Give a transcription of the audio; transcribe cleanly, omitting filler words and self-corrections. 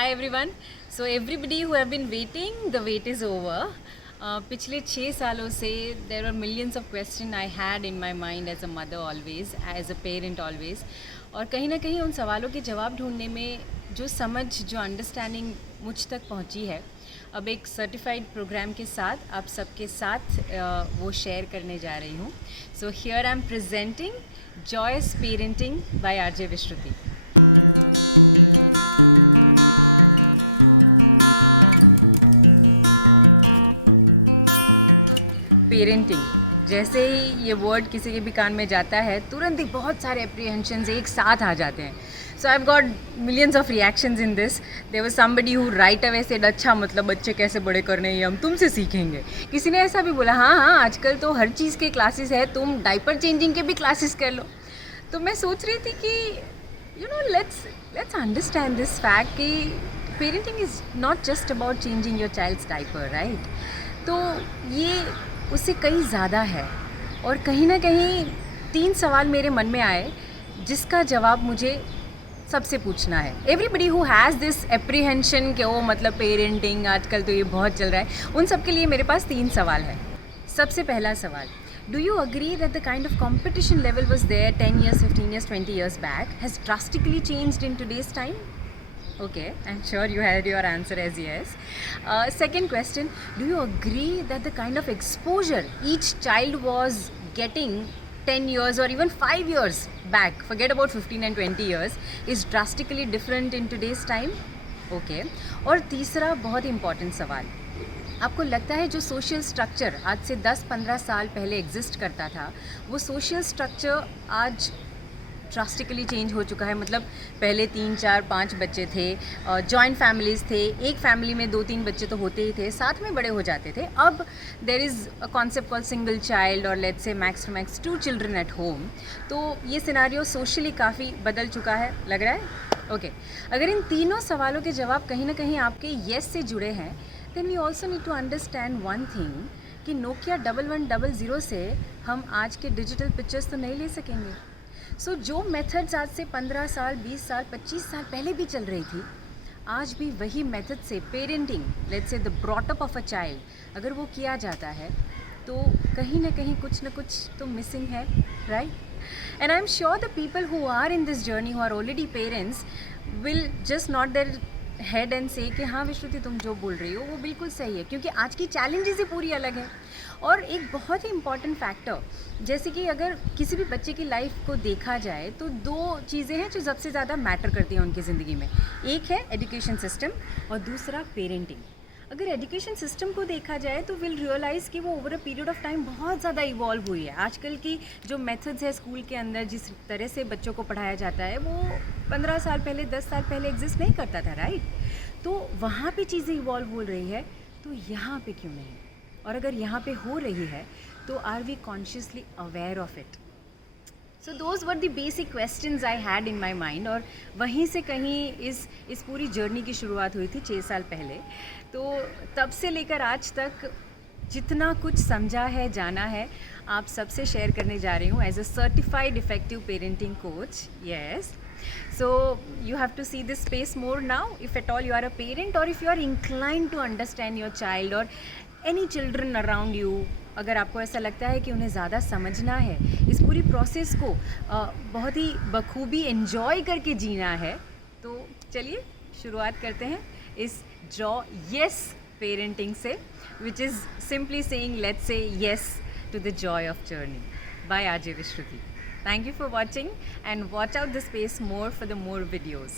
Hi everyone. So everybody who have been waiting, the wait is over. पिछले 6 सालों से there were millions of questions I had in my mind as a mother always, as a parent always. और कहीं ना कहीं उन सवालों के जवाब ढूंढने में जो समझ, जो अंडरस्टैंडिंग मुझ तक पहुंची है, अब एक सर्टिफाइड प्रोग्राम के साथ आप सबके साथ वो शेयर करने जा रही हूँ. So here I am presenting joyous parenting by RJ Vishruti. Parenting जैसे ही ये वर्ड किसी के भी कान में जाता है, तुरंत ही बहुत सारे एप्रीहेंशंस एक साथ आ जाते हैं. So I have got millions of reactions in this. There was somebody who right away said अच्छा मतलब बच्चे कैसे बड़े करने हैं, हम तुमसे सीखेंगे. किसी ने ऐसा भी बोला हाँ आजकल तो हर चीज़ के क्लासेस है, तुम डाइपर चेंजिंग के भी क्लासेस कर लो. तो मैं सोच रही थी कि लेट्स अंडरस्टैंड दिस फैक्ट कि parenting is not just about changing your child's diaper, right. तो ये उससे कहीं ज़्यादा है. और कहीं ना कहीं 3 सवाल मेरे मन में आए जिसका जवाब मुझे सबसे पूछना है. Everybody who has this apprehension कि वो मतलब पेरेंटिंग आजकल तो ये बहुत चल रहा है, उन सब के लिए मेरे पास 3 सवाल है. सबसे पहला सवाल, do you agree that the kind of competition level was there 10 years, 15 years, 20 years back has drastically changed in today's time? Okay, I'm sure you had your answer as yes. Second question, do you agree that the kind of exposure each child was getting 10 years or even 5 years back, forget about 15 and 20 years, is drastically different in today's time? Okay. और तीसरा बहुत important सवाल, आपको लगता है जो social structure आज से 10-15 साल पहले एग्जिस्ट करता था, वो सोशल स्ट्रक्चर आज ड्रास्टिकली चेंज हो चुका है? मतलब पहले 3, 4, 5 बच्चे थे, जॉइंट फैमिलीज़ थे, एक फैमिली में 2-3 बच्चे तो होते ही थे, साथ में बड़े हो जाते थे. अब there is a concept call single child और let's say max to max 2 children at home. तो ये सिनारियो सोशली काफ़ी बदल चुका है, लग रहा है. ओके. अगर इन तीनों सवालों के जवाब कहीं ना कहीं आपके येस से जुड़े हैं, then we also need to understand one thing कि नोकिया 1100 से हम आज के डिजिटल पिक्चर्स तो नहीं ले सकेंगे. सो जो मेथड्स आज से 15 साल, 20 साल, 25 साल पहले भी चल रही थी, आज भी वही मेथड से parenting, let's say the brought up of a child, अगर वो किया जाता है तो कहीं ना कहीं कुछ ना कुछ तो मिसिंग है, right. And I am sure the people who are in this journey, who are already parents, will just nod their head and say कि हाँ विश्रुति तुम जो बोल रही हो वो बिल्कुल सही है, क्योंकि आज की चैलेंजेस ही पूरी अलग है. और एक बहुत ही इम्पॉर्टेंट फैक्टर, जैसे कि अगर किसी भी बच्चे की लाइफ को देखा जाए तो 2 चीज़ें हैं जो सबसे ज़्यादा मैटर करती हैं उनकी ज़िंदगी में. एक है एजुकेशन सिस्टम और दूसरा पेरेंटिंग. अगर एजुकेशन सिस्टम को देखा जाए तो विल रियलाइज़ कि वो over a period of time बहुत ज़्यादा इवॉल्व हुई है. आजकल की जो मेथड्स है स्कूल के अंदर, जिस तरह से बच्चों को पढ़ाया जाता है, वो 15 साल पहले, 10 साल पहले एग्जिस्ट नहीं करता था, राइट. तो वहाँ पे चीज़ें इवॉल्व हो रही है, तो यहाँ पे क्यों नहीं? और अगर यहाँ पे हो रही है तो are we consciously aware of it? So those were the basic questions I had in my mind. और वहीं से कहीं इस पूरी जर्नी की शुरुआत हुई थी 6 साल पहले. तो तब से लेकर आज तक जितना कुछ समझा है, जाना है, आप सबसे शेयर करने जा रही हूँ as a certified effective parenting coach. Yes. So you have to see this space more now, if at all you are a parent or if you are inclined to understand your child or any children around you. अगर आपको ऐसा लगता है कि उन्हें ज़्यादा समझना है, इस पूरी प्रोसेस को बहुत ही बखूबी एन्जॉय करके जीना है, तो चलिए शुरुआत करते हैं इस यस पेरेंटिंग से, which is simply saying let's say yes to the joy of journey by RJ Vishruti. Thank you for watching and watch out the space more for the more videos.